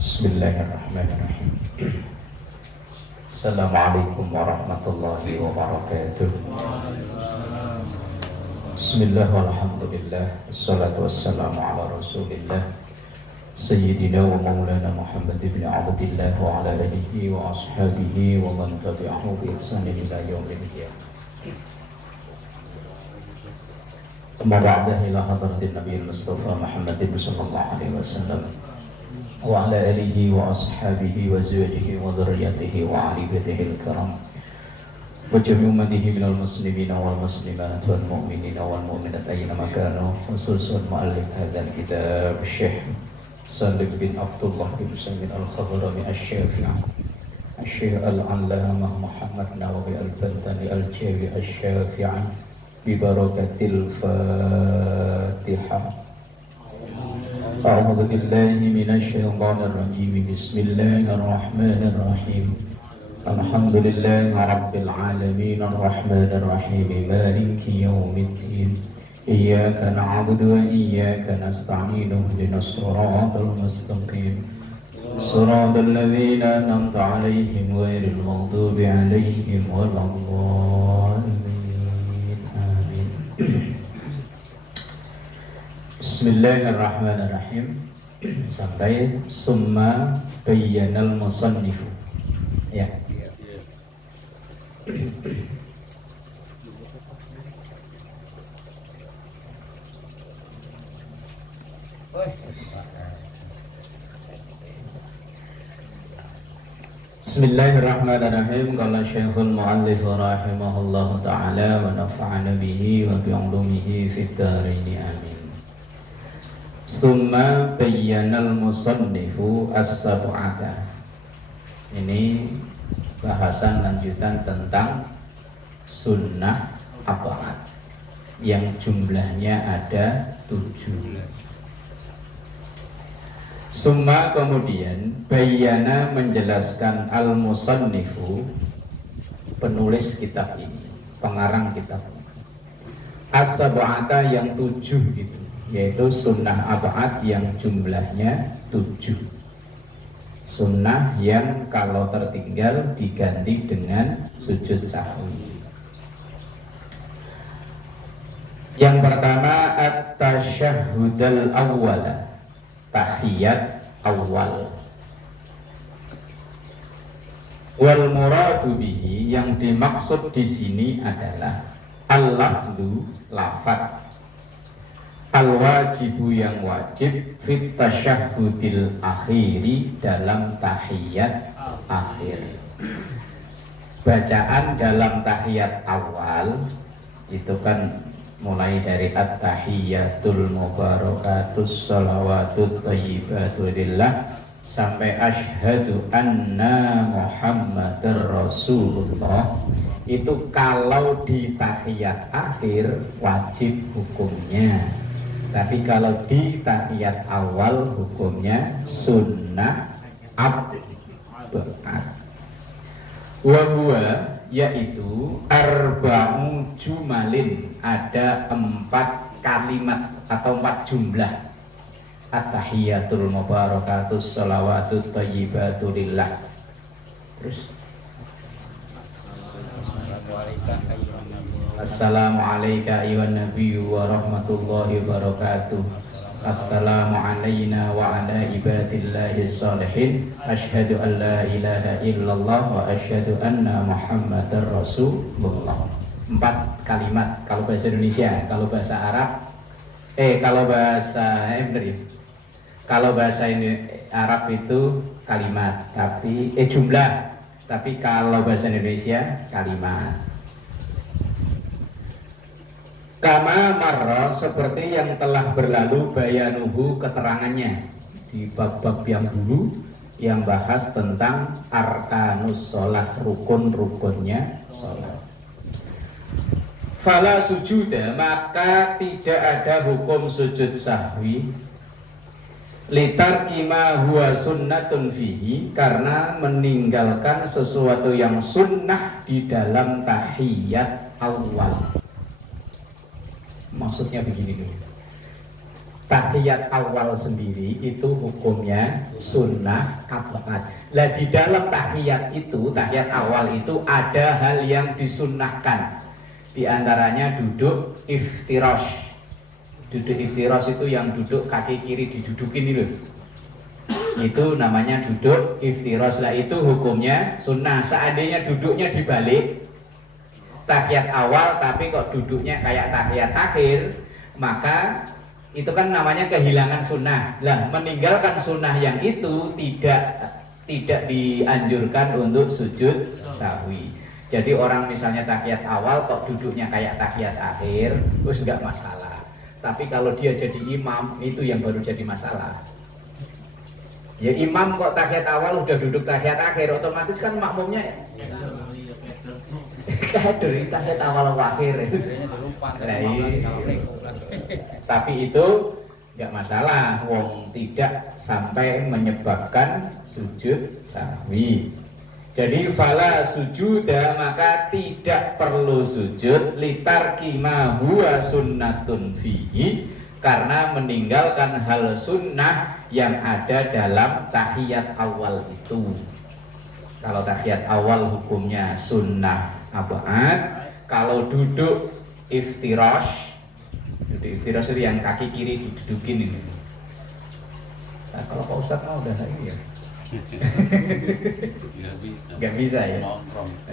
Bismillahirrahmanirrahim. Assalamualaikum warahmatullahi wabarakatuh. Bismillah walhamdulillah, wassalatu wassalamu ala rasulillah Sayyidina wa maulana Muhammad ibn Abdillah wa ala alihi wa ashabihi wa man tabi'ahu bi ihsanin ila yaumil qiyamah. Amma ba'da, ila hadratin Nabi Mustafa Muhammad sallallahu alaihi wasallam wa ala alihi wa ashabihi wa zawjihi wa dhurriyyatihi wa ali baitihi al-kiram wa jami' ummatihi minal muslimina wal muslimat wal mu'minina wal mu'minat ayyana makanu, khususun mu'allif hadzal kitab Syekh Salim bin Abdullah bin Samin al-Khadrami al-Syafi'i Syekh al-Allamah Muhammad Nawawi al-Bantani al-Jawi al-Syafi'i bi barakatil Fatihah. A'udzu billahi minasy syaithanir rajim. Bismillahirrahmanirrahim. Alhamdulillahi rabbil alamin arrahmanir rahim maliki yaumiddin. Iyyaka na'budu wa iyyaka nasta'in ihdinas siratal mustaqim. Siratal ladzina an'amta 'alaihim ghairil maghdubi 'alaihim waladdallin. Amin. Bismillahirrahmanirrahim. Sampai summa bayyanal musannifu. Ya. Bismillahirrahmanirrahim. Qala Syekhul Mu'allif rahimahullahu ta'ala wa nafa'ana bihi wa bi'ulumihi fid dharain amin. Summa bayyanal musannifu as-sab'ata. Ini bahasan lanjutan tentang sunnah ab'ad yang jumlahnya ada 7. Summa kemudian bayyana menjelaskan al-musannifu, penulis kitab ini, pengarang kitab ini, as-sab'ata yang 7 itu, yaitu sunnah ab'ad yang jumlahnya 7. Sunnah yang kalau tertinggal diganti dengan sujud sahwi. Yang pertama at-tasyahhudul awwala, tahiyat awal. Wal muradu bihi, yang dimaksud di sini adalah al-lafdu, lafaz, al-wajibu, yang wajib, fit tasyahhudil akhiri, dalam tahiyat akhir. Bacaan dalam tahiyat awal itu kan mulai dari at-tahiyyatul mubarakatus shalawatut thayyibatu lillah sampai asyhadu anna muhammadar rasulullah. Itu kalau di tahiyat akhir wajib hukumnya, tapi kalau di tahiyat awal hukumnya sunnah ab'ad. Wa huwa, yaitu arba'u jumalin, ada 4 kalimat atau 4 jumlah. At-tahiyyatul mubarakatus shalawatut thayyibatu lillah. Terus Assalamu alayka ayyuhan nabiyyu wa rahmatullahi wa barakatuh. Assalamu alayna wa ala ibadillahi sholihin. Asyhadu an la ilaha illallah wa asyhadu anna muhammadar rasulullah. 4 kalimat kalau bahasa Indonesia. Kalau bahasa Arab kalau bahasa ini Arab itu kalimat, tapi jumlah, tapi kalau bahasa Indonesia kalimat. Kama marra, seperti yang telah berlalu, bayanuhu, keterangannya di bab-bab yang dulu yang bahas tentang arkanus sholat, rukun-rukunnya sholat. Fala sujuda, maka tidak ada hukum sujud sahwi, litarki ma huwa sunnatun fihi, karena meninggalkan sesuatu yang sunnah di dalam tahiyat awal. Maksudnya begini dulu. Tahiyat awal sendiri itu hukumnya sunnah abad. Lah di dalam tahiyat itu, tahiyat awal itu ada hal yang disunnahkan. Di antaranya duduk iftirash. Duduk iftirash itu yang duduk kaki kiri didudukin itu. Itu namanya duduk iftirash. Lah itu hukumnya sunnah. Seandainya duduknya dibalik tahiyat awal tapi kok duduknya kayak tahiyat akhir, maka itu kan namanya kehilangan sunnah. Lah meninggalkan sunnah yang itu tidak dianjurkan untuk sujud sahwi. Jadi orang misalnya tahiyat awal kok duduknya kayak tahiyat akhir, terus enggak masalah. Tapi kalau dia jadi imam, itu yang baru jadi masalah. Ya imam kok tahiyat awal udah duduk tahiyat akhir, otomatis kan makmumnya dari tahiyat awal akhir. Tapi itu nggak masalah, wong tidak sampai menyebabkan sujud sahwi. Jadi fala sujuda, maka tidak perlu sujud litarki ma huwa sunnatun fihi, karena meninggalkan hal sunnah yang ada dalam tahiyat awal itu. Kalau tahiyat awal hukumnya sunnah abad. Kalau duduk iftirash, duduk iftirash itu yang kaki kiri didudukin ini. Nah, kalau Pak Ustadz mau udah lagi ya. Gak bisa ya.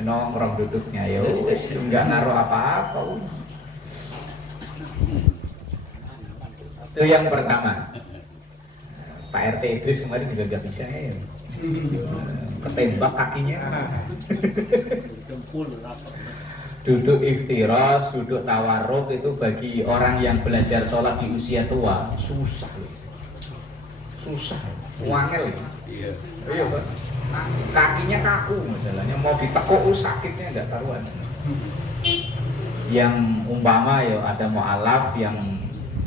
Nongkrong duduknya ya wis nggak ngaruh apa-apa. Itu yang pertama. Pak RT Idris kemarin juga gak bisa ya. Ketembak kakinya. Duduk iftirash, duduk tawarruk itu bagi orang yang belajar sholat di usia tua susah, wangel. Iya, Pak. Kakinya kaku misalnya, mau ditekuk sakitnya nggak karuan. Yang umpama ya ada mu'alaf yang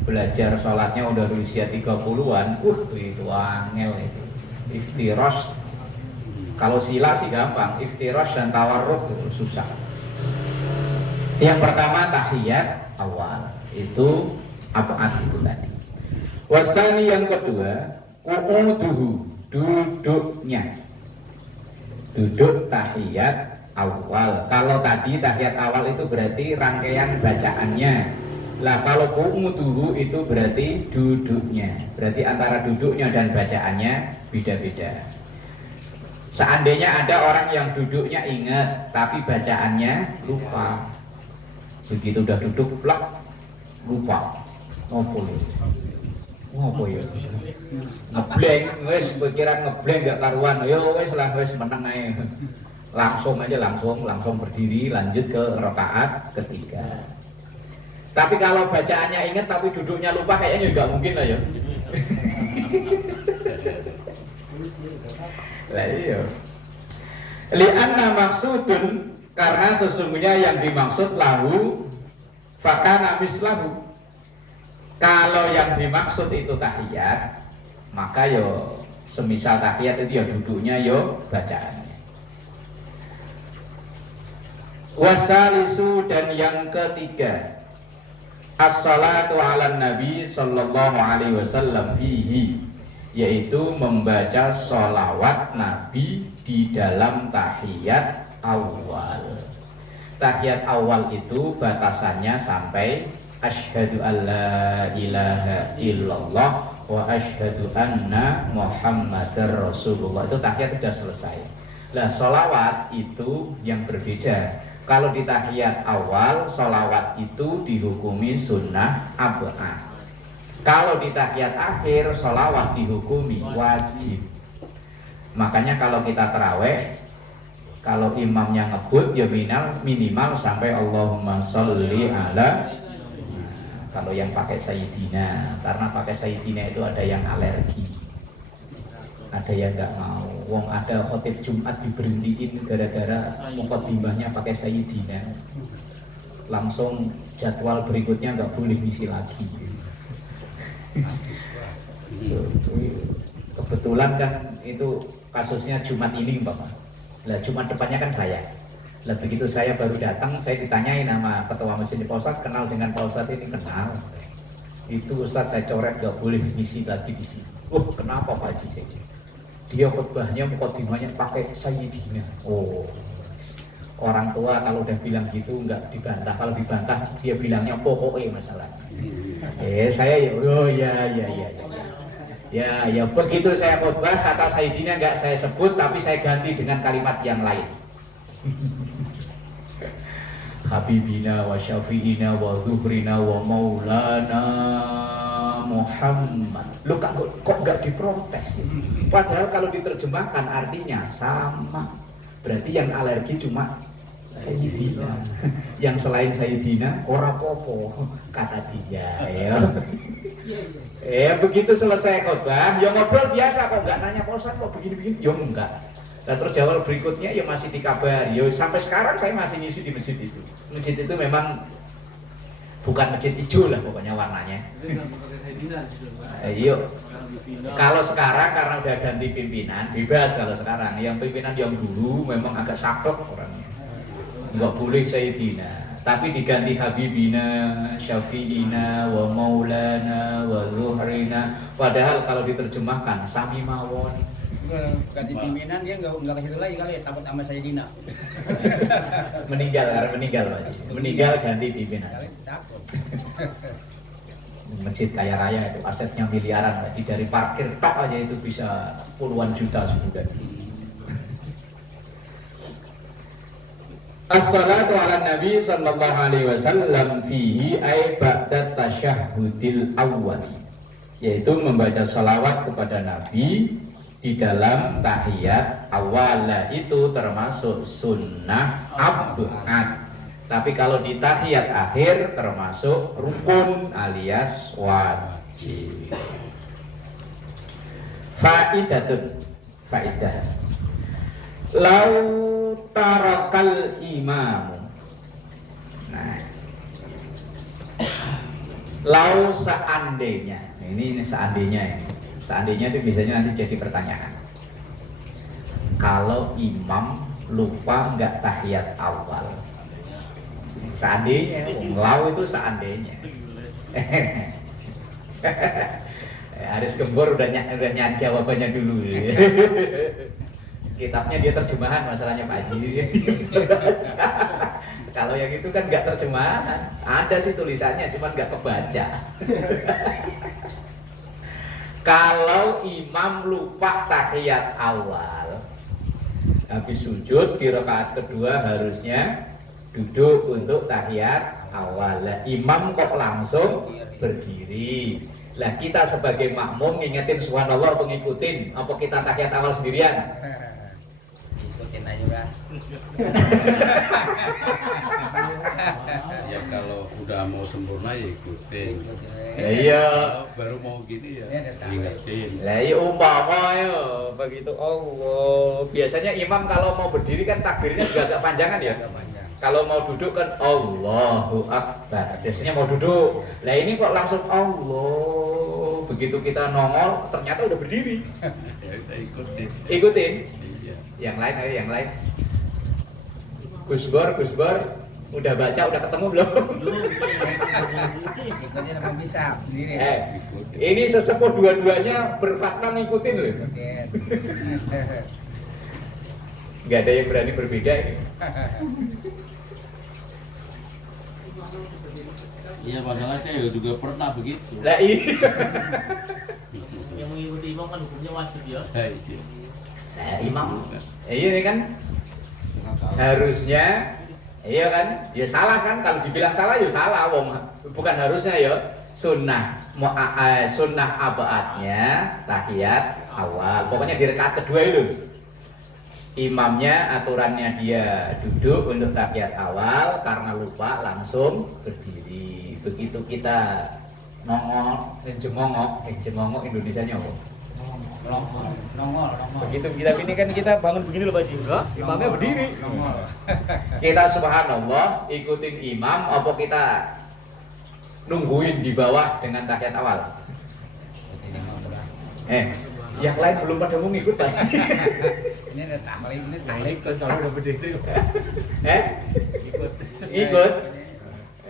belajar sholatnya udah usia 30-an, itu wangel itu. Iftirash, kalau sila sih gampang, iftirash dan tawarruk itu susah. Yang pertama tahiyat awal itu apa itu tadi. Wasani yang kedua qu'uduhu, duduknya. Duduk tahiyat awal. Kalau tadi tahiyat awal itu berarti rangkaian bacaannya. Lah kalau qu'uduhu itu berarti duduknya. Berarti antara duduknya dan bacaannya beda-beda. Seandainya ada orang yang duduknya ingat tapi bacaannya lupa, begitu udah duduk plak lupa, ngopo ya ngeblank, wes pikiran ngeblank gak karuan, yo wes lah wes meneng ae, langsung berdiri lanjut ke rakaat ketiga. Tapi kalau bacaannya ingat tapi duduknya lupa, kayaknya juga mungkin lah ya. Lah iya. Li'anna maksudun, karena sesungguhnya yang dimaksud lahu fakana mislahu. Kalau yang dimaksud itu tahiyat, maka yo semisal tahiyat itu ya duduknya yo bacaannya. Wasalisu, dan yang ketiga as-salatu ala nabi sallallahu alaihi wasallam fihi, yaitu membaca sholawat Nabi di dalam tahiyat awal. Tahiyat awal itu batasannya sampai asyhadu alla ilaha illallah wa asyhadu anna muhammadar rasulullah. Itu tahiyat sudah selesai. Nah, sholawat itu yang berbeda. Kalau di tahiyat awal, sholawat itu dihukumi sunnah ab'ah. Kalau di tahiyat akhir, sholawat dihukumi wajib. Makanya kalau kita taraweh, kalau imamnya ngebut ya minimal sampai Allahumma sholli ala. Kalau yang pakai sayyidina, karena pakai sayyidina itu ada yang alergi, ada yang nggak mau. Wong ada khotib Jumat diberhentiin gara-gara mukadimahnya pakai sayyidina, langsung jadwal berikutnya nggak boleh ngisi lagi. Kebetulan kan itu kasusnya Jumat ini Bapak. Lah Jumat depannya kan saya. Lah begitu saya baru datang, saya ditanyain sama ketua masjid Pak Ustadz, kenal dengan Pak Ustadz ini? Kenal. Itu Ustadz saya coret, gak boleh ngisi lagi di sini. Kenapa Pak Haji? Dia khutbahnya mukadimahnya pakai Sayyidina. Orang tua kalau udah bilang gitu nggak dibantah, kalau dibantah dia bilangnya pokoknya masalahnya. Saya ya begitu saya khutbah kata Sayyidina nggak saya sebut, tapi saya ganti dengan kalimat yang lain. Habibina wa syafi'ina wa zuhrina wa maulana Muhammad. Lu kok nggak diprotes? Padahal kalau diterjemahkan artinya sama. Berarti yang alergi cuma Sayyidina. Yang selain Sayyidina ora popo kata dia ya. Begitu selesai khotbah ya ngobrol biasa, kok nggak nanya Pak Ustadz kok begini-begini, ya enggak. Dan terus jawab berikutnya ya masih dikabari. Ya sampai sekarang saya masih ngisi di masjid itu. Masjid itu memang bukan masjid hijau lah pokoknya warnanya. Iya. Kalau sekarang karena udah ganti pimpinan bebas. Kalau sekarang yang pimpinan yang dulu memang agak saklek orangnya, nggak boleh Sayyidina, tapi diganti Habibina, Syafi'ina, wa Maulana, wa Zuhrina. Padahal kalau diterjemahkan Sami mawon. Ganti pimpinan dia nggak ke situ lagi kali, takut sama Sayyidina. meninggal ganti pimpinan. Masjid kaya raya itu asetnya miliaran, berarti dari parkir tok aja itu bisa puluhan juta sudah. As-salatu ala Nabi sallallahu alaihi wasallam fihi ay ba'da tasyahhudil awwali, yaitu membaca salawat kepada Nabi di dalam tahiyat awal. Itu termasuk sunnah abad. Tapi kalau di tahiyat akhir termasuk rukun alias wajib. Faidah. Lau tarakal imamu. Nah. Lau seandainya. Ini seandainya ini. Seandainya itu biasanya nanti jadi pertanyaan. Kalau imam lupa nggak tahiyat awal. Seandainya, lau itu seandainya. Haris Gembor udah nyari jawabannya dulu. Kitabnya dia terjemahan masalahnya Pak Haji. Kalau yang itu kan nggak terjemahan, ada sih tulisannya, cuman nggak kebaca. Kalau imam lupa tahiyat awal, habis sujud di rakaat kedua harusnya duduk untuk tahiyat awal. Lah imam kok langsung berdiri. Lah kita sebagai makmum ngingetin subhanallah, ngikutin apa kita tahiyat awal sendirian? Ikutin aja kan. Ya kalau udah mau sempurna ya ikutin. Iya. Baru mau gini ya ingetin. Lah ya umpama ya begitu Allah. Biasanya imam kalau mau berdiri kan takbirnya juga agak panjangan ya. Kalau mau duduk kan Allahu Akbar. Biasanya mau duduk. Lah ini kok langsung Allah. Begitu kita nongol ternyata udah berdiri. Ya saya ikutin. Ikutin. Iya. Yang lain. Gus Bor, udah baca, udah ketemu belum? Ikutin apa bisa sendiri. Ini sesepuh dua-duanya berfatwa ngikutin loh. Nggak ada yang berani berbeda ini. Iya, masalah saya juga pernah begitu. Lah iya. Yang mengikuti imam kan hukumnya wajib ya. Iya. Nah, imam. Iya kan? Harusnya iya kan? Ya salah kan, kalau dibilang salah ya salah wong. Bukan harusnya ya. Sunnah abaatnya tahiyat awal. Pokoknya di rakaat kedua itu. Imamnya aturannya dia duduk untuk tahiyat awal, karena lupa langsung berdiri. Begitu kita nongol, jengongok Indonesianya apa? Nongol. Begitu kita ini kan kita bangun begini loh Pak Haji. Imamnya berdiri. Nongol. Kita subhanallah ikutin imam apa kita nungguin di bawah dengan tahiyat awal? Yang lain belum pada mau ngikut pasti. Ini ada tambah ini Ikut kalau udah berdiri. Ikut. Ikut.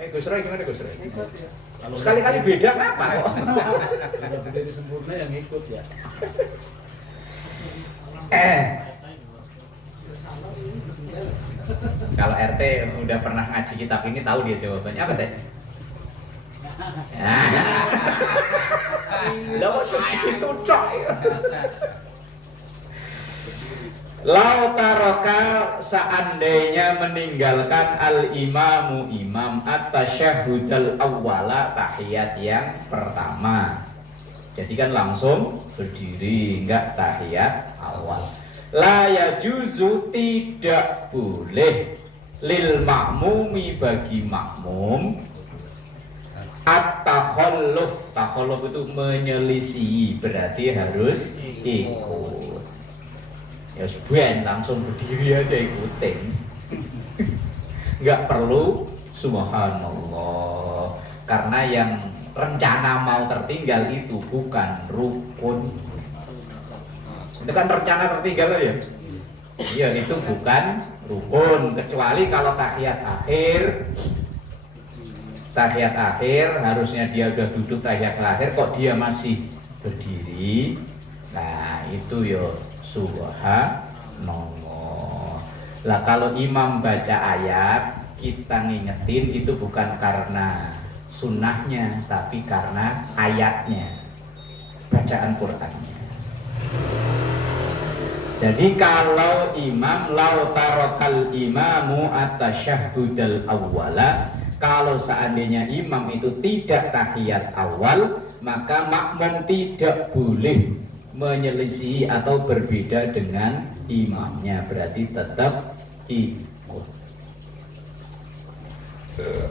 Gus Roy gimana Gus Roy? Ikut ya. Sekali-kali beda apa kok? Udah berdiri sempurna yang ikut ya. Kalau RT udah pernah ngaji kitab ini tahu dia jawabannya apa teh? Lo cuma gitu coy. Lau taroka seandainya meninggalkan al-imamu imam at-tasyahudal awwala tahiyat yang pertama. Jadi kan langsung berdiri, enggak tahiyat awal. La yajuzu tidak boleh lil makmumi bagi makmum at-takhalluf. Takhalluf itu menyelisihi, berarti harus ikut. Ya sebenarnya langsung berdiri aja ikutin. Enggak perlu subhanallah. Karena yang rencana mau tertinggal itu bukan rukun. Itu kan rencana tertinggal ya. Iya, itu bukan rukun, kecuali kalau tahiyat akhir. Tahiyat akhir harusnya dia udah duduk tahiyat akhir kok dia masih berdiri. Nah, itu yo subhanallah. Lah kalau imam baca ayat kita ngingetin itu bukan karena sunnahnya, tapi karena ayatnya, bacaan Qur'annya. Jadi kalau imam lau tarokal imamu at-tasyahhudal awwala, kalau seandainya imam itu tidak tahiyat awal, maka makmum tidak boleh menyelisihi atau berbeda dengan imamnya, berarti tetap ikut.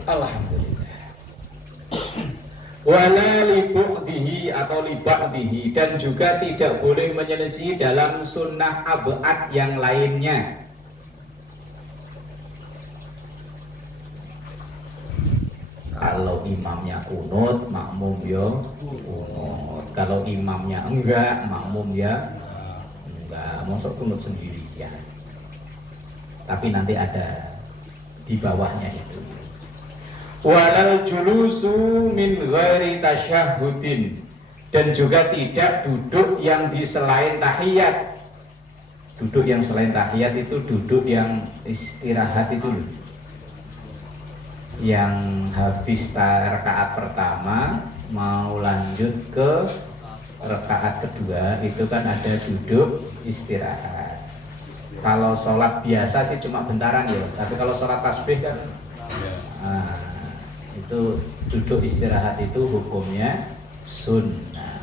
Alhamdulillah. Wala li bu'dihi atau li ba'dihi, dan juga tidak boleh menyelisihi dalam sunnah ab'ad yang lainnya. Kalau imamnya kunut, makmum ya kunut. Kalau imamnya enggak, makmum ya enggak. Mosok kunut sendirian. Tapi nanti ada di bawahnya itu. Walal julusu min ghairi tasyahhudin, dan juga tidak duduk yang di selain tahiyat. Duduk yang selain tahiyat itu duduk yang istirahat itu loh. Yang habis rakaat pertama mau lanjut ke rakaat kedua itu kan ada duduk istirahat. Kalau sholat biasa sih cuma bentaran ya, tapi kalau sholat tasbih kan itu duduk istirahat itu hukumnya sunnah.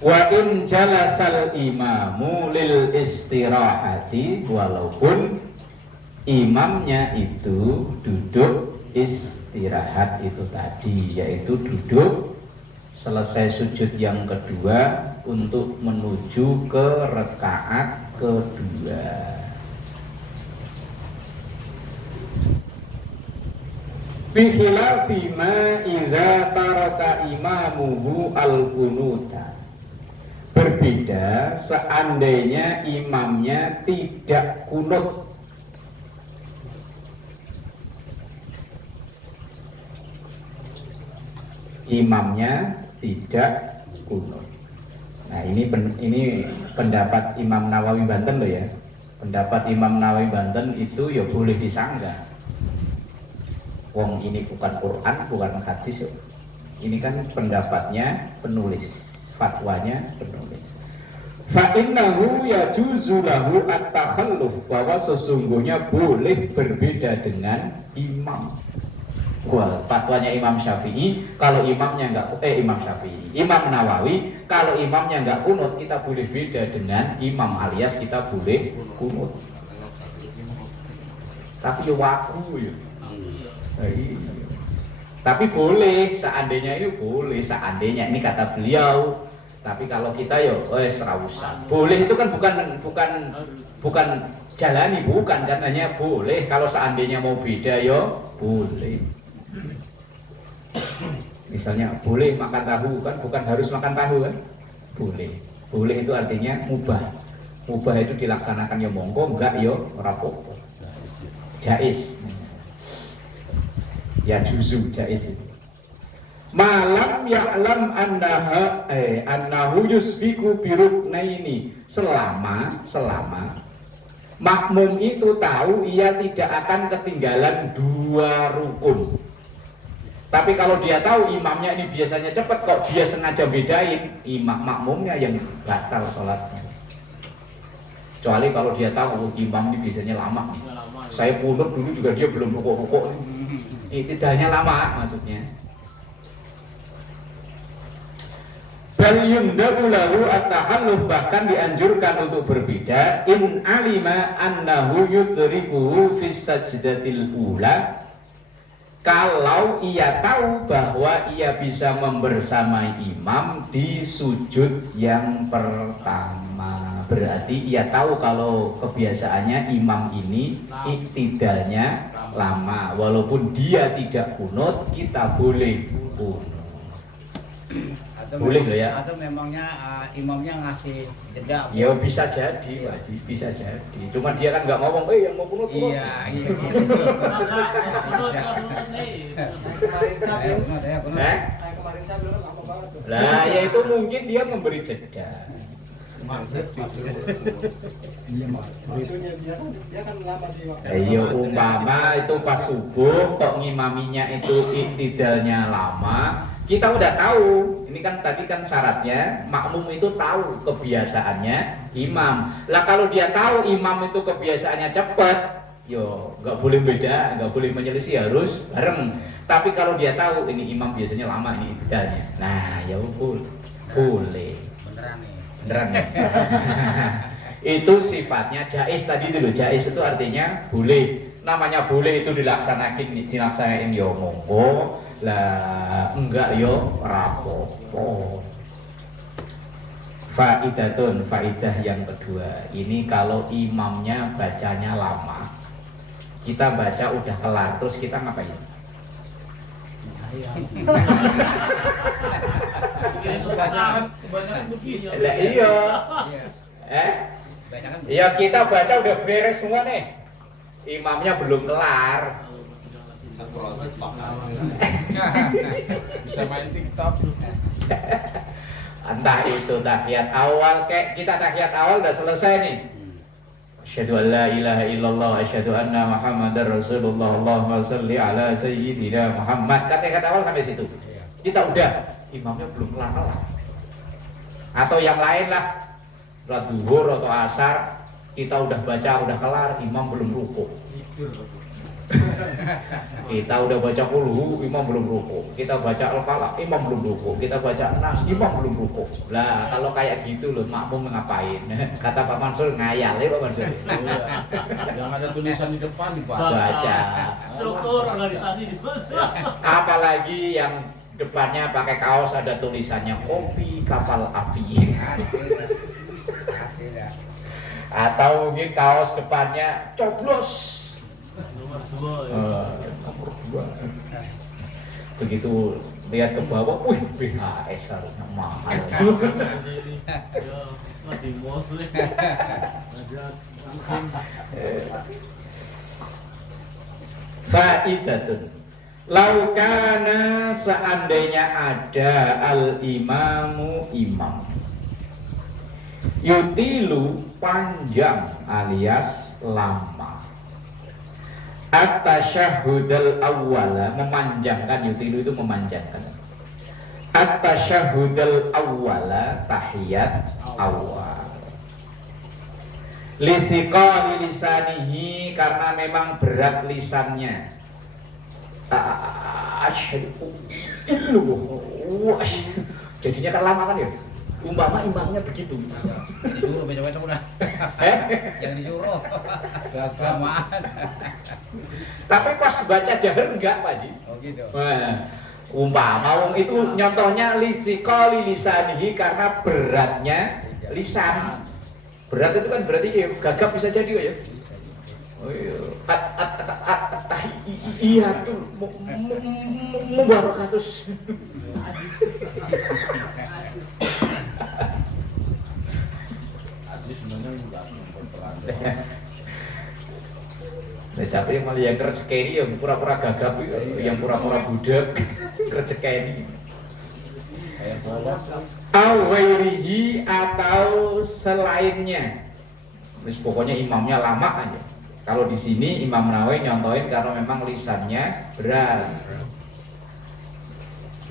Wa in jalasal imamu lil istirahati, walaupun imamnya itu duduk istirahat itu tadi, yaitu duduk selesai sujud yang kedua untuk menuju ke rakaat kedua. Bikhilafi ma idza taraka imamuhu al-qunuta, berbeda seandainya imamnya tidak kunut. Imamnya tidak kunut. Nah ini pendapat Imam Nawawi Banten loh ya. Pendapat Imam Nawawi Banten itu ya boleh disanggah. Wong ini bukan Quran, bukan hadis. Ini kan pendapatnya penulis, fatwanya penulis. Fa innahu yajuzu lahu at-takhalluf, bahwa sesungguhnya boleh berbeda dengan imam. Wah, fatwanya Imam Syafi'i, kalau imamnya enggak Imam Nawawi, kalau imamnya enggak kunut, kita boleh beda dengan imam, alias kita boleh kunut. Tapi ya waku ya. Tapi boleh, seandainya itu boleh, seandainya ini kata beliau. Tapi kalau kita yo, serausan. Boleh itu kan bukan jalani, bukan, kan hanya boleh. Kalau seandainya mau beda yo boleh. Misalnya boleh makan tahu kan, bukan harus makan tahu kan? Boleh. Boleh itu artinya mubah. Mubah itu dilaksanakan ya monggo, enggak ya ora apa-apa. Jais. Ya juzu jais itu. Malam ya'lam annahu yusbiku biruknaini, selama makmum itu tahu ia tidak akan ketinggalan 2 rukun. Tapi kalau dia tahu imamnya ini biasanya cepat, kok dia sengaja bedain, makmumnya yang batal sholatnya. Kecuali kalau dia tahu imam ini biasanya lama nih. Saya kunut dulu juga dia belum rukuk-rukuk. Itidalnya lama maksudnya. Bal yundabu lahu at-tahalluf, bahkan dianjurkan untuk berbeda in alima annahu yudrikuhu fis sajdatil ula, kalau ia tahu bahwa ia bisa membersamai imam di sujud yang pertama. Berarti ia tahu kalau kebiasaannya imam ini iktidalnya lama. Walaupun dia tidak kunut, kita boleh kunut. Boleh loh ya. Atau memangnya imamnya ngasih jeda. Ya bisa jadi, Pak Haji, bisa jadi. Cuma dia kan nggak ngomong, yang mau kunut. Iya. Kemarin saya bilang lama banget. Lah, ya itu mungkin dia memberi jeda. Dia kan lama di waktu. Iya, umpama itu pas subuh kok ngimaminya itu iktidalnya lama, kita udah tahu. Ini kan tadi kan syaratnya makmum itu tahu kebiasaannya imam. Lah kalau dia tahu imam itu kebiasaannya cepat, yo nggak boleh beda, nggak boleh menyelisih, harus bareng. Tapi kalau dia tahu ini imam biasanya lama ini iktidalnya, nah ya boleh. Beneran ya? Itu sifatnya jais tadi dulu. Jais itu artinya boleh. Namanya boleh itu dilaksanain yo monggo, lah enggak yo rapopo. Faidatun, faidah yang kedua. Ini kalau imamnya bacanya lama, kita baca udah kelar, terus kita ngapain? Kebanyakan begini. Lah iya. Ya kita baca udah beres semua nih. Imamnya belum kelar. Bisa main TikTok. Entah itu tahiyat awal, kayak kita tahiyat awal udah selesai nih. Asyhadu an la ilaha illallah, asyhadu anna Muhammadar Rasulullah, Allahumma shalli ala sayyidina Muhammad. Kata-kata awal sampai situ. Kita udah, imamnya belum kelar. Atau yang lain lah, sholat duhur atau asar, kita udah baca, udah kelar, imam belum rukuk. Kita udah baca qulhu, imam belum rukuk. Kita baca al-falaq, imam belum rukuk. Kita baca nas, imam belum rukuk. Lah kalau kayak gitu loh, makmum ngapain? Kata Pak Mansur, ngayal ya Pak Mansur. Yang ada tulisan di depan Baca. Struktur organisasi di Apalagi yang depannya pakai kaos ada tulisannya kopi kapal api. Atau mungkin kaos depannya coblos nomor 2 nomor 2. Begitu lihat ke bawah, wih BHS harusnya mahal. Faidatun, laukana seandainya ada al-imamu imam yutilu panjang alias lama, at-tasyahhudal awwala memanjangkan, yutilu itu memanjangkan, at-tasyahhudal awwala tahiyat awal, lithiqali lisanihi karena memang berat lisannya, jadinya kan lama kan ya. Umpama imamnya begitu. Disuruh baca-baca udah. Jangan disuruh. Kelamaan. Tapi pas baca jahar enggak, Pak Ji? Oh gitu. Nah, umpama wong itu nyontohnya lisikoli lisanihi karena beratnya lisan. Berat itu kan berarti kayak gagap bisa jadi ya. Oh iya. Iya tuh mubarakatus. Adli sebenarnya enggak memperperan. Nah, capek malah yang rezeki yang pura-pura gagap, yang pura-pura budak, rezeki. Kayak polos. Awairihi atau selainnya. Terus pokoknya imamnya lama aja. Kalau di sini Imam Nawawi nyontoin karena memang lisannya berat,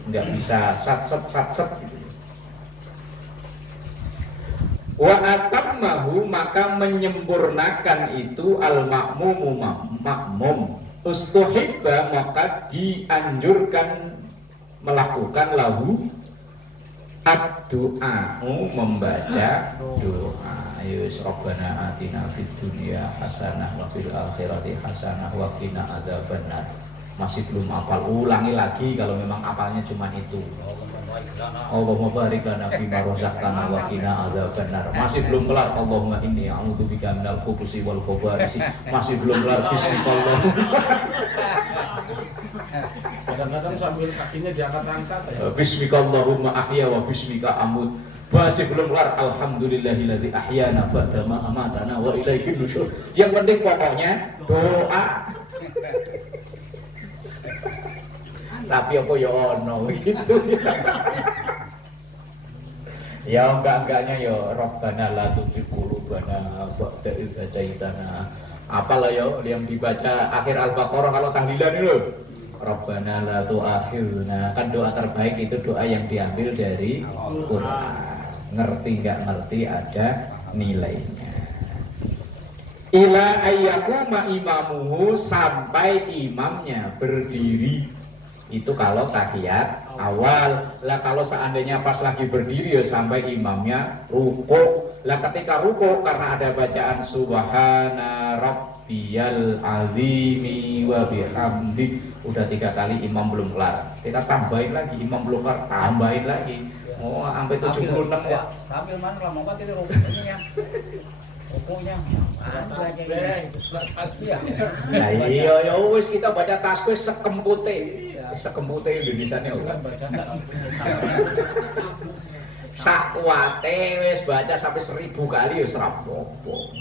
nggak bisa sat-set gitu. Wa atammahu maka menyempurnakan itu al-ma'mumu makmum. Ustuhibba maka dianjurkan melakukan lahu ad-du'a membaca doa. Ayo Rabbana atina fid dunya hasanah wa fil akhirati hasanah wa qina adzabannar. Masih belum hafal, ulangi lagi kalau memang hafalnya cuma itu. Allahumma barik lana fi ma razaqtana wa qina adzabannar. Masih belum kelar, Allahumma inni a'udzubika minal khubuthi wal khabaith. Masih belum kelar, bismillah. Kadang-kadang sambil kakinya diangkat-angkat ya. Bismikallahumma ahya wa bismika amut. Masih belum kelar, alhamdulillahilladzi ahyana ba'da ma amatana wa ilaihin nusyur. Yang penting pokoknya doa. Tapi apa ya ono gitu. Ya enggaknya ya Rabbana la tuzigh qulubana ba'da idh hadaitana. Apalah ya yang dibaca akhir Al-Baqarah kalau tahlilan itu. Rabbana la tu'akhirna. Kan doa terbaik itu doa yang diambil dari Quran. Ngerti nggak ngerti ada nilainya. Ila ayyakuma imamuhu sampai imamnya berdiri. Itu kalau tahiyat awal. Lah kalau seandainya pas lagi berdiri ya sampai imamnya ruku. Lah ketika ruku karena ada bacaan subhana rabbiyal azimi wa bihamdi, udah 3 kali imam belum kelar. Kita tambahin lagi, imam belum kelar, tambahin lagi. Oh, sampai 76 ya. Sambil mana lama banget itu rukunya. Rukunya. Surat tasbih ya. Nah, iya ya wis kita baca tasbih sekempute. Sekempute Indonesia nih kan. Sakwate wis baca sampai 1000 kali ya serapopo.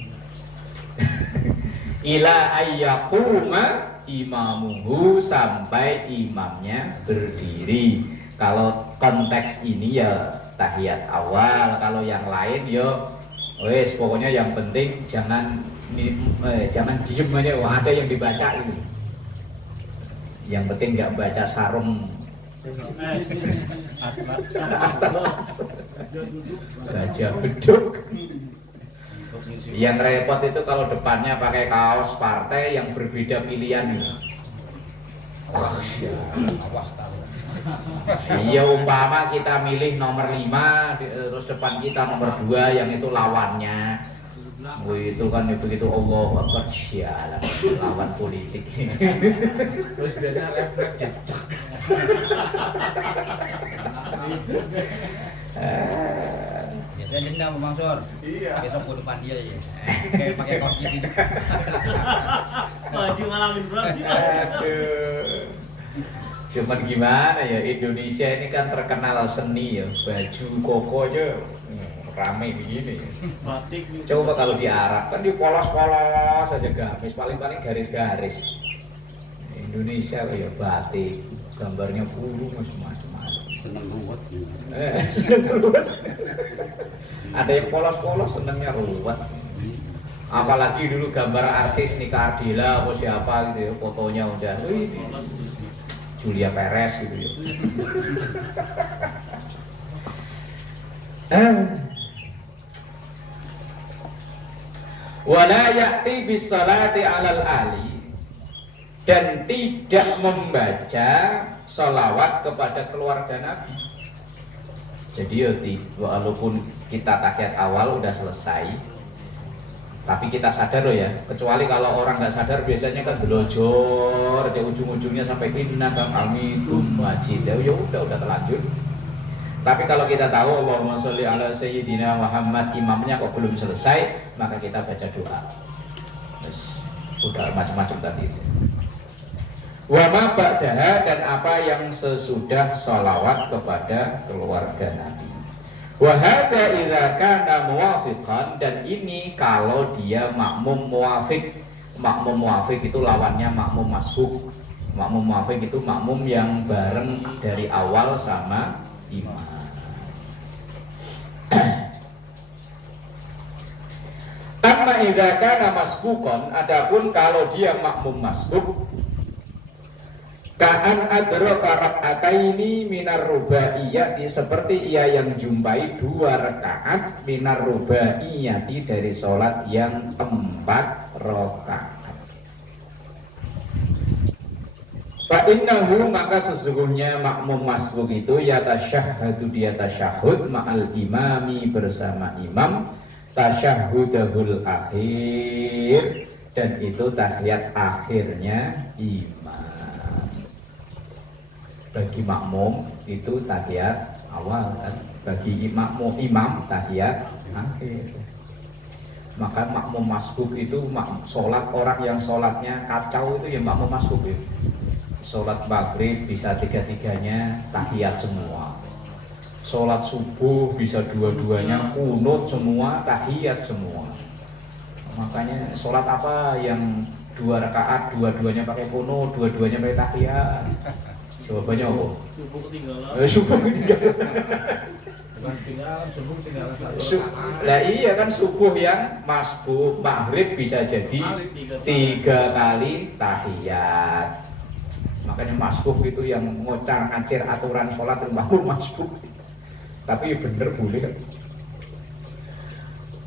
Ila ayyakuma imamuhu sampai imamnya berdiri. Kalau konteks ini ya tahiyat awal, kalau yang lain ya wes pokoknya yang penting jangan diem aja. Wah, ada yang dibaca itu. Yang penting nggak baca sarung atas baca beduk. Yang repot itu kalau depannya pakai kaos partai yang berbeda pilihan. Awas tahu. Iya umpama kita milih nomor 5 terus depan kita nomor 2 yang itu lawannya. Itu kan begitu Allah Akbar sialan lawan politik. Terus biasanya refleks jejak. Biasanya dendam Bang Sur. Iya. Besok ke depan dia ya. Kayak pakai kaos gini. Baju ngalamin berarti. Aduh. Cuman gimana ya, Indonesia ini kan terkenal seni ya, baju koko aja rame begini. Batik. Coba kalau di Arab kan dipolos-polos aja gamis, paling-paling garis-garis. Indonesia ya batik, gambarnya burung macam-macam. Seneng ruwet. Seneng ruwet. Ada yang polos-polos senengnya ruwet. Apalagi dulu gambar artis Nika Ardila atau siapa gitu ya, fotonya udah Julia Perez gitu ya. Wala ya'ti bis salati 'alal ali, dan tidak membaca sholawat kepada keluarga Nabi. Jadi ya walaupun kita tahiyat awal udah selesai, tapi kita sadar loh ya, kecuali kalau orang nggak sadar biasanya kan belojor, aja ujung-ujungnya sampai inna hamidum majid. Ya udah terlanjur. Tapi kalau kita tahu Allahumma sholli ala sayyidina Muhammad, imamnya kok belum selesai, maka kita baca doa. Terus udah macam-macam tadi itu. Wa ma ba'daha, dan apa yang sesudah sholawat kepada keluarga Nabi. Wa hadza idza kana muwafiqan, dan ini kalau dia makmum muwafiq. Makmum muwafiq itu lawannya makmum masbuk. Makmum muwafiq itu makmum yang bareng dari awal sama imam. Amma idza kana masbuqan, adapun kalau dia makmum masbuk, ka'an adraka rak'ataini minar rubaiyati, seperti ia yang jumpai 2 rakaat minar rubaiyati dari sholat yang 4 rakaat. Fa innahu, maka sesungguhnya makmum masbuk itu yatasyahhadu, dia tasyahud ma'al imami, bersama imam, tasyahhudahul akhir, dan itu tahiyat akhirnya imam. Bagi makmum itu tahiyat awal kan, bagi imam tahiyat akhir. Maka makmum masbuk itu sholat, orang yang sholatnya kacau itu ya makmum masbuk ya. Sholat maghrib bisa 3-3-nya tahiyat semua, sholat subuh bisa 2-2-nya kunut semua, tahiyat semua. Makanya sholat apa yang 2 rakaat 2-2-nya pakai kunut, 2-2-nya pakai tahiyat? Jawabannya apa? Subuh ketinggalan. Subuh ketinggalan. Bukan tinggalan, subuh ketinggalan. Lah iya kan, subuh yang masbuk, maghrib bisa jadi 3 kali tahiyat. Makanya masbuk itu yang ngocar-ngacir aturan sholat yang masbuk. Tapi bener boleh.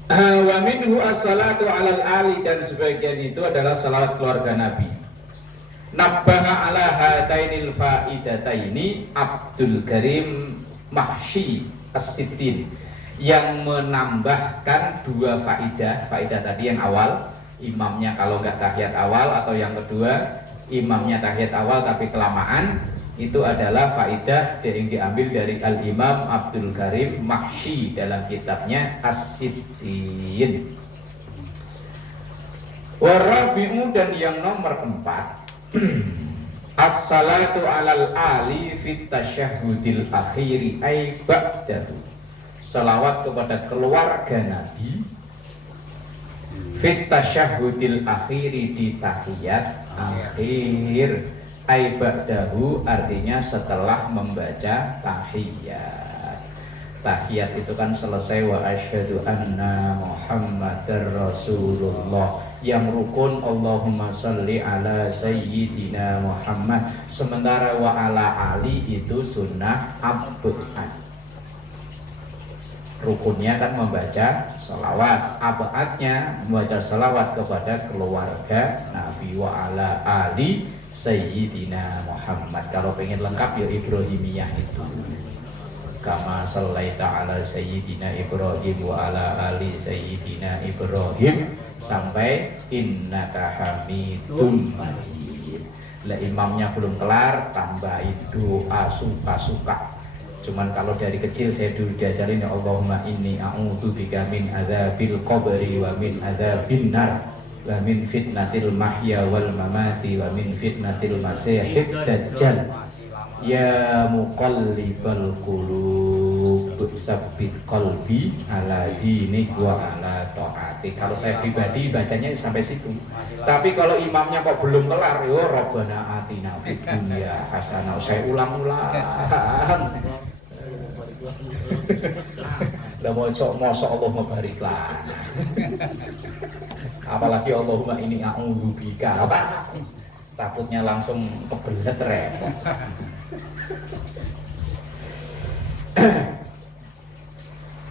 Wa minhu as-salatu 'alal ali, dan sebagian itu adalah salawat keluarga Nabi. Nabbaha ala hatainil faidataini Abdul Karim Mahshi As-Sittin, yang menambahkan 2 faidah. Faidah tadi yang awal, imamnya kalau nggak tahiyat awal, atau yang kedua imamnya tahiyat awal tapi kelamaan, itu adalah faidah yang diambil dari Al-Imam Abdul Karim Mahshi dalam kitabnya As-Sittin. Warabi'u, dan yang nomor 4, as-salatu alal ali fit tasyahhudil akhiri ay ba'datu, salawat kepada keluarga Nabi fit tasyahhudil akhiri, di tahiyat akhir, ay ba'dahu artinya setelah membaca tahiyat. Tahiyat itu kan selesai wa asyhadu anna Muhammadar Rasulullah, yang rukun Allahumma salli ala sayyidina Muhammad, sementara wa ala ali itu sunnah abad. Rukunnya kan membaca salawat, abadnya membaca salawat kepada keluarga Nabi, wa ala ali sayyidina Muhammad. Kalau pengen lengkap ya Ibrahimiyah itu, kama sallaita ala sayyidina Ibrahim wa ala ali sayyidina Ibrahim sampai innaka hamidun majid. Lah imamnya belum kelar, tambahin doa suka-suka. Cuman kalau dari kecil saya dulu diajarin, ya Allahumma inni a'udzubika min adzabil qabri wa min adzabin nar wa min fitnatil mahya wal mamati wa min fitnatil masiihid dajjal. Ya muqallibal qulub tsabbit qalbi ala dinik wa ala ta'atik. Kalau saya pribadi bacanya sampai situ. Tapi kalau imamnya kok belum kelar, yo Rabbana atina fid dunya hasanah, saya ulang-ulang. Lah mosok Allah mabariklah. Apalagi Allahumma ini a'udzubika, apa? Takutnya langsung kebelet repot.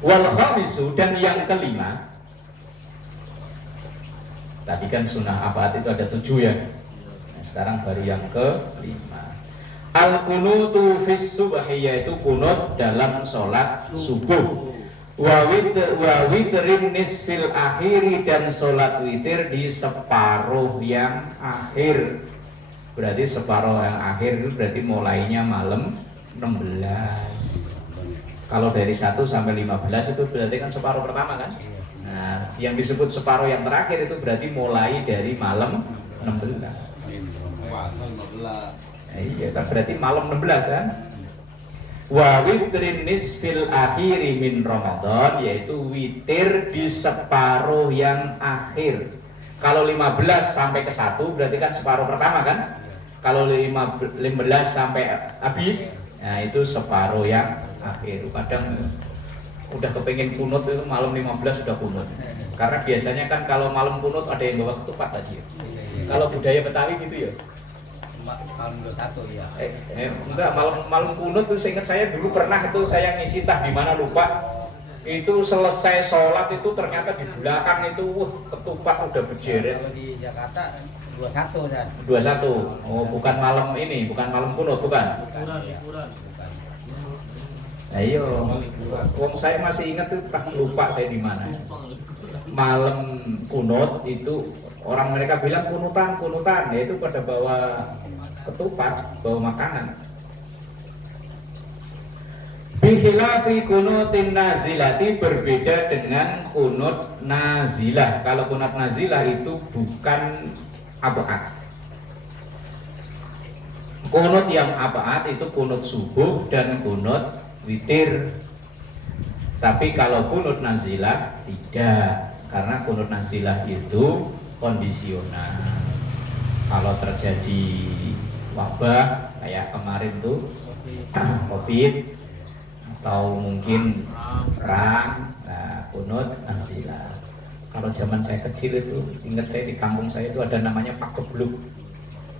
Wal khamisu, dan yang kelima, tadi kan sunnah abaat itu ada 7 ya. Nah, sekarang baru yang kelima. Al kunutu fis subhi, yaitu kunut dalam sholat subuh. Wa witrin nisfil akhiri, dan sholat witir di separuh yang akhir. Berarti separuh yang akhir itu berarti mulainya malam 16. Kalau dari 1 sampai 15 itu berarti kan separuh pertama kan. Nah, yang disebut separuh yang terakhir itu berarti mulai dari malam 16. Iya, berarti malam 16 kan? Wa witrin nisfil akhiri min Ramadan, yaitu witir di separuh yang akhir. Kalau 15 sampai ke 1 berarti kan separuh pertama kan? Kalau 15 sampai habis, nah itu separuh yang akhir. Kadang udah kepengen kunut itu malam 15 sudah kunut. Karena biasanya kan kalau malam kunut ada yang bawa ketupat tadi. Kalau budaya Betawi gitu ya. Malam 21 ya. Enggak, malam kunut tuh seingat saya dulu pernah itu saya ngisi tah di mana lupa. Itu selesai sholat itu ternyata di belakang itu ketupat udah berjeret. Kalau di Jakarta 21 kan. 21. Oh, bukan malam ini, bukan malam kunut, bukan. Liburan. Ayo, wong saya masih ingat tuh, tak lupa saya di mana. Malam kunut itu orang mereka bilang kunutan, yaitu pada bawa ketupat, bawa makanan. Bikhilafi kunutin nazilati, berbeda dengan kunut nazilah. Kalau kunut nazilah itu bukan abaat. Kunut yang abaat itu kunut subuh dan kunut witir. Tapi kalau kunut nazilah tidak, karena kunut nazilah itu kondisional. Kalau terjadi wabah kayak kemarin tuh COVID atau mungkin perang, nah kunut nazilah. Kalau zaman saya kecil itu, ingat saya di kampung saya itu ada namanya pagebluk.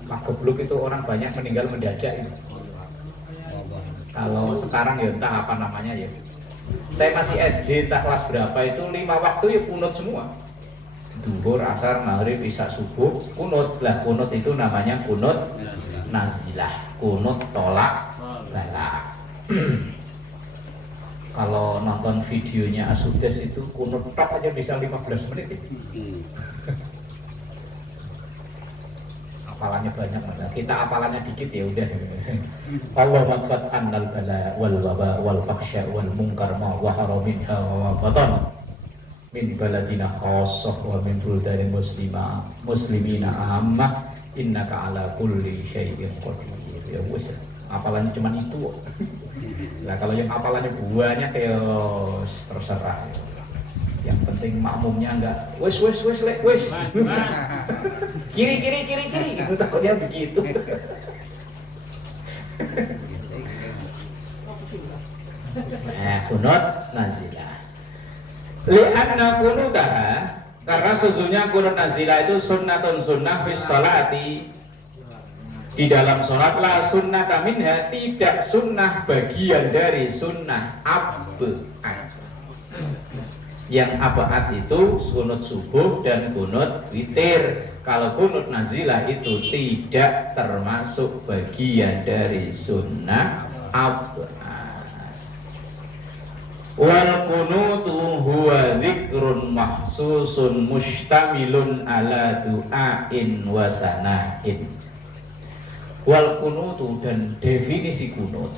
Pagebluk itu orang banyak meninggal mendadak itu. Kalau sekarang ya entah apa namanya ya. Saya masih SD, entah kelas berapa itu 5 waktu ya kunut semua. Duhur, asar, maghrib, isya, subuh, kunut. Lah kunut itu namanya kunut nazilah, kunut tolak bala. Kalau nonton videonya Asudes itu kunut tok aja bisa 15 menit itu. Apalannya banyak, kita apalannya dikit ya udah. Allah makfat annal bala wal waba wal fakhsya wal munkar ma wahara minha wa batan min baladina khassah wa min buldanin muslimina ammah innaka ala kulli syai'in qadir. Ya wis, apalannya cuma itu. Nah kalau yang apalannya banyak ya terserah. Yang penting makmumnya enggak wes kiri itu takutnya begitu. Nah, kunut nazilah. Li'anna kunutaha, karena sesungguhnya kunut nazilah itu sunnatun sunnah fis salati. Di dalam sholat la sunnah minha, tidak sunnah bagian dari sunnah ab'ad. Yang ab'ad itu kunut subuh dan kunut witir. Kalau kunut nazilah itu tidak termasuk bagian dari sunnah ab'ad. Wal kunutu huwa dzikrun mahsusun mustamilun ala du'ain wa sanahin. Wal kunutu, dan definisi kunut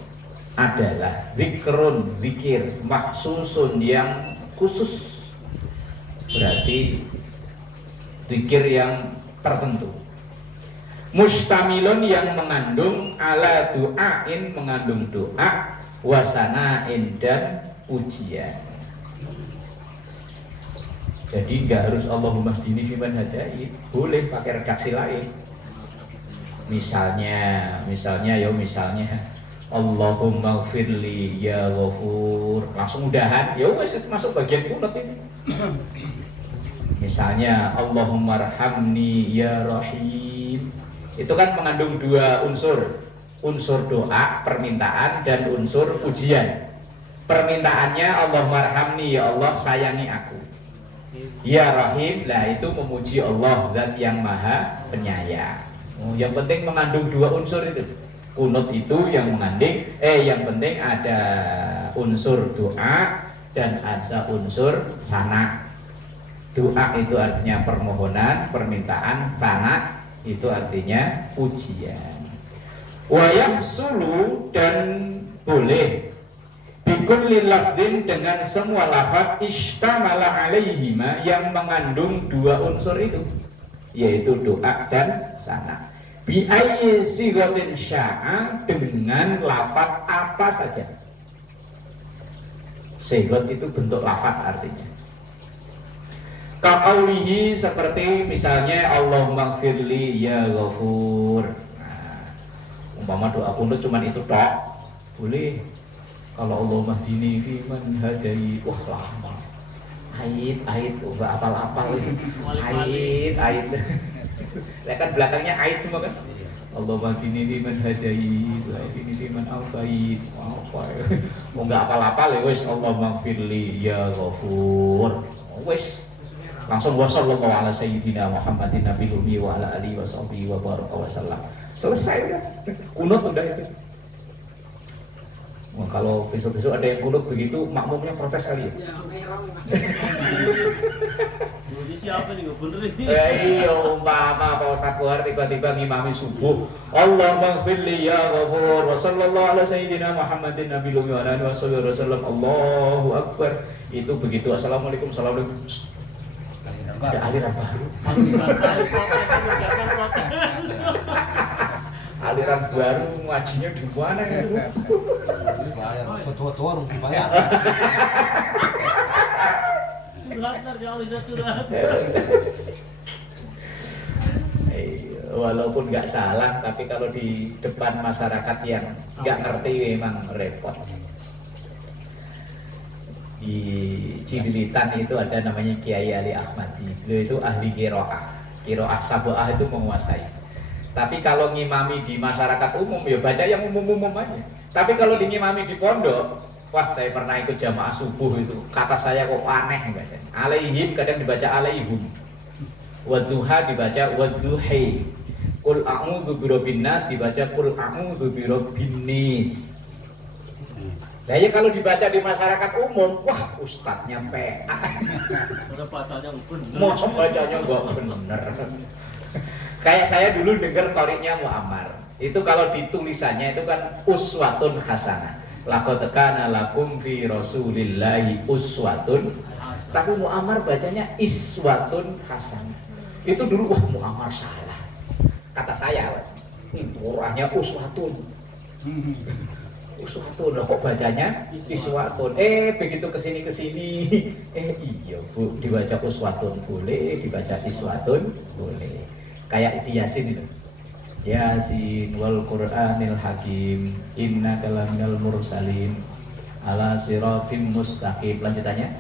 adalah zikrun, zikir mahsusun yang khusus, berarti zikir yang tertentu. Mustamilun, yang mengandung ala du'ain, mengandung doa, wasanain, dan pujian. Jadi nggak harus Allahumma hdini fiman hadait, boleh pakai redaksi lain. Misalnya Allahumma gfirli ya ghafur, langsung udahan, ya wes masuk bagian kunut ini. Misalnya Allahumma arhamni ya rahim, itu kan mengandung dua unsur doa, permintaan, dan unsur pujian. Permintaannya Allahumma arhamni, ya Allah sayangi aku. Ya rahim, lah itu memuji Allah, zat yang maha penyayang. Yang penting mengandung dua unsur itu. Kunut itu yang mengandung yang penting ada unsur doa dan ada unsur sana. Doa itu artinya permohonan, permintaan, sana itu artinya pujian. Wa yahsulu, dan boleh bikulli lafzin, dengan semua lafaz ishtamala alaihima, yang mengandung dua unsur itu, yaitu doa dan sana. Bi ayyi sighatin sya'a, dengan lafaz apa saja. Sighat itu bentuk lafaz artinya. Kaqaulihi, seperti misalnya Allahumma gfirli ya ghafur. Nah, umpama doa kunut cuman itu tok, boleh. Kalau Allahumma hdini fi man hadai, wah lama. Ait, enggak apal-apal itu. Ait. Lah kan belakangnya ait semua kan? Allahumma hdini fi man hadai, wa hdini fi man afait. Apa ya? Mau enggak apal-apal ya wis Allahumma gfirli ya ghafur. Wis langsung wasallallahu ala sayyidina Muhammadin nabiyil ummi wa ala alihi wa sahbihi wa baraka wa sallam. Selesai udah. Kunut udah itu. Wah, kalau besok-besok ada yang kunut begitu, makmumnya protes kali ya. Jadi siapa nih bener ini? Iya, umpama Pak Ustadz Kohar tiba-tiba ngimami subuh, Allahumma gfirli ya ghafur wa sallallahu ala sayyidina Muhammadin nabiyil ummi wa ala alihi wa sahbihi wa sallam. Allahu akbar. Itu begitu. Assalamualaikum. Ada aliran baru. Aliran baru ngajinya di mana ya? Bayar, tua-tua harus dibayar. Walaupun nggak salah, tapi kalau di depan masyarakat yang nggak ngerti memang repot. Di Cililitan itu ada namanya Kiai Ali Ahmadi. Beliau itu ahli qiraah sab'ah itu menguasai. Tapi kalau ngimami di masyarakat umum ya baca yang umum-umum aja. Tapi kalau di ngimami di pondok, wah saya pernah ikut jamaah subuh itu. Kata saya kok aneh baca. Alaihim kadang dibaca alaihum. Wadduha dibaca wadduhi. Qul a'udzu birabbin nas dibaca qul a'udzu birabbin nas. Nah ya kalau dibaca di masyarakat umum, wah ustadznya PA. Udah bacanya bener. Masa bacanya enggak bener. Kayak saya dulu dengar toriknya Muammar. Itu kalau ditulisannya itu kan uswatun hasanah. Laqad kana lakum fi rasulillahi uswatun. Tapi Muammar bacanya iswatun hasanah. Itu dulu wah Muammar salah. Kata saya, orangnya uswatun. Uswatun, loh kok bacanya iswatun. Begitu kesini iya bu, dibaca uswatun boleh, dibaca iswatun boleh. Kayak di Yasin itu, Yasin wal Qur'anil Hakim, innaka laminal mursalin ala siratim mustaqim. Lanjutannya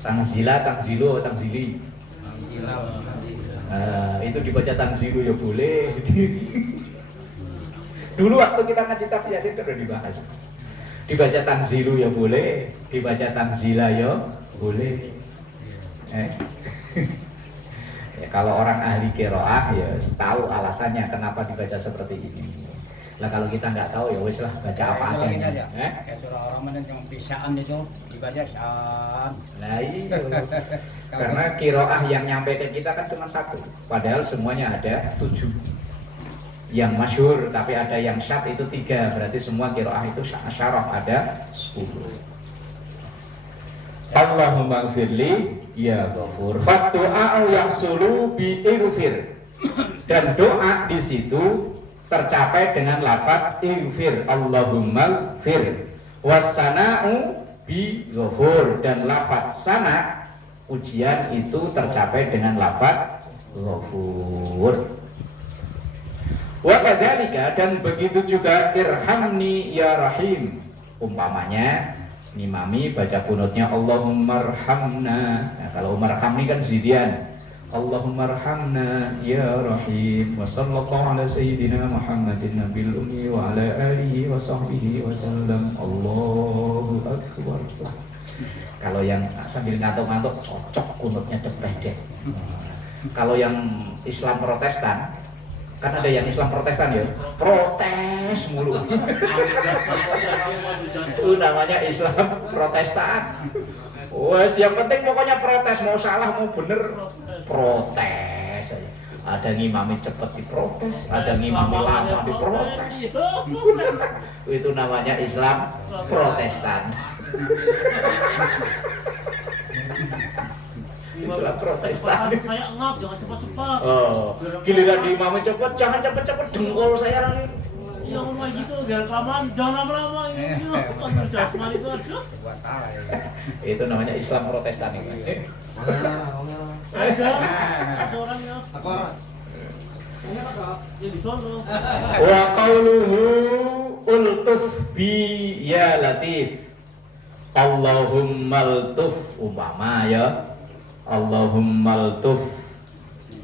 tanzilu. Itu dibaca tanzilu ya boleh. Dulu waktu kita ngaji tafsir Yasin kan udah dibahas. Dibaca tanzilu ya boleh, dibaca tanzila ya boleh. Ya, kalau orang ahli qiraah ya tahu alasannya kenapa dibaca seperti ini. Lah kalau kita nggak tahu ya wis lah baca apa adanya. Kayak surah orang mana yang pisaan itu dibaca saan. Nah iya. Karena qiraah yang nyampe ke kita kan cuma satu. Padahal semuanya ada 7. Yang masyhur, tapi ada yang syad itu 3. Berarti semua qiraah itu syarah ada 10. Allahumma gfirli ya ghafur. Fatdu'a yahsulu bi ighfir. Dan doa di situ tercapai dengan lafaz ighfir. Allahumma gfir. Wassana'u bi ghafur. Dan lafaz sana ujian itu tercapai dengan lafaz ghafur. Wa kadzalika, dan begitu juga irhamni ya rahim. Umpamanya ngimami baca kunutnya Allahumma arhamna. Nah, kalau marhamni kan zidian. Allahumma arhamna ya rahim. Wa sallallahu ala sayyidina Muhammadin nabiyil ummi wa ala alihi wa sahbihi wa sallam. Allahu akbar. Kalau yang sambil ngantuk-ngantuk cocok kunutnya depedek. Kalau yang Islam Protestan, kan ada yang Islam Protestan ya, protes mulu. Itu namanya Islam Protestan. Wes yang penting pokoknya protes, mau salah mau bener protes aja. Ada ngimami cepet diprotes, ada ngimami lama diprotes. Itu namanya Islam Protestan. Islam Protestan. Saya ngap, jangan cepat-cepat. Oh, giliran di imamnya cepet, jangan cepet-cepet dengkul saya. Yang ngomong gitu, biar kelamaan, jangan lama-lama. Ini kan jasmani itu ada. Buat salah ya. Itu namanya Islam Protestan itu. Ada orangnya. Aku orang. Ya di sono. Wa qauluhu ultuf bi ya latif. Allahumma altuf umpama ya. Allahumma altuf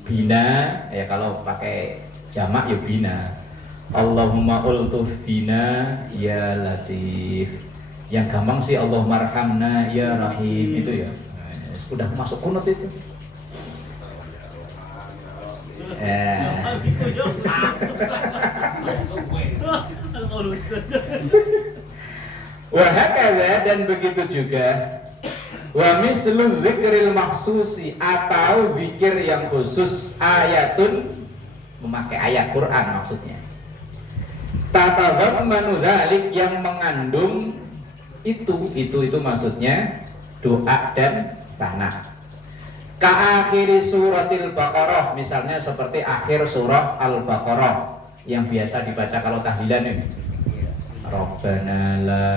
bina ya, kalau pakai jamak ya bina. Allahumma ultuf bina ya latif. Yang gampang sih Allahumma arhamna ya rahim itu ya. Sudah masuk kunut itu. Wahakala dan begitu juga wa mislu dzikril mahsusi atau zikir yang khusus ayatun memakai ayat Quran maksudnya. Tatadhammanu dzalik yang mengandung itu maksudnya doa dan sana. Ka akhiri suratil Baqarah misalnya seperti akhir surah Al-Baqarah yang biasa dibaca kalau tahlilan ini. Rabbana la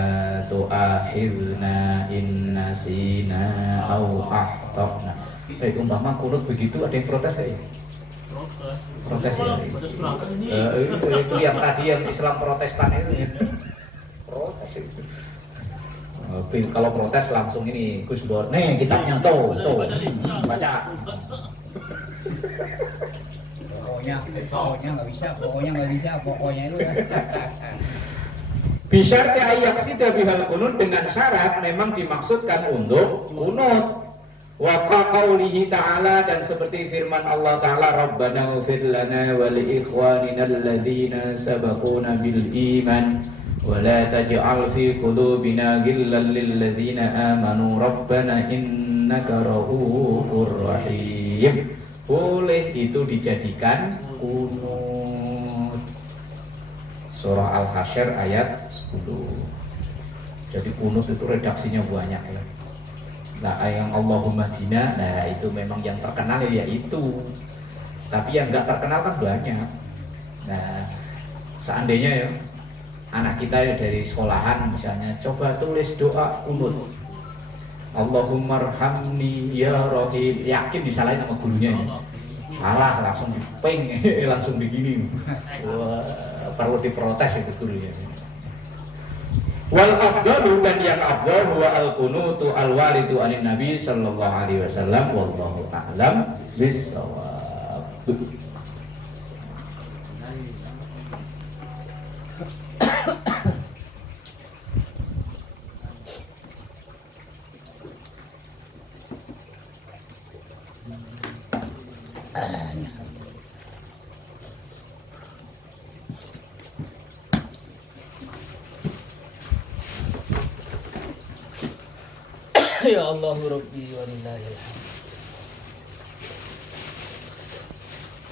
tu'akhidna in nasina aw akhtana. Umpama kunut begitu ada yang protes ya? Protes ya? Itu yang tadi yang Islam Protestan itu ya. Protes itu. Kalau protes langsung ini Gus Bor, nih kitabnya tuh baca. Pokoknya nggak bisa, pokoknya itu ya. Bisyarti ayaksida bihal kunut dengan syarat memang dimaksudkan untuk kunut. Wa qaulihi ta'ala dan seperti firman Allah Ta'ala Rabbana ighfir lana wa li ikhwanina alladhina sabaquna bil iman wa la taj'al fi qulubina ghillan lil ladzina amanu rabbana innaka ra'ufur rahim. Boleh itu dijadikan kunut. Surah Al-Hasyr ayat 10. Jadi kunut itu redaksinya banyak ya. Nah, yang Allahumma dina, nah itu memang yang terkenal ya itu. Tapi yang enggak terkenal kan banyak. Nah, seandainya ya anak kita ya dari sekolahan misalnya coba tulis doa kunut. Allahumma arhamni ya rahim. Yakin disalahin sama gurunya ya. Salah langsung dipeng langsung begini. Wah, perlu diprotes itu gurunya. Wal afdalu dan yang afdal huwa al kunutu al waridu anin nabi sallallahu alaihi wasallam wallahu a'lam bissawab. Ya Allah Rabbi wa lillahil hamd.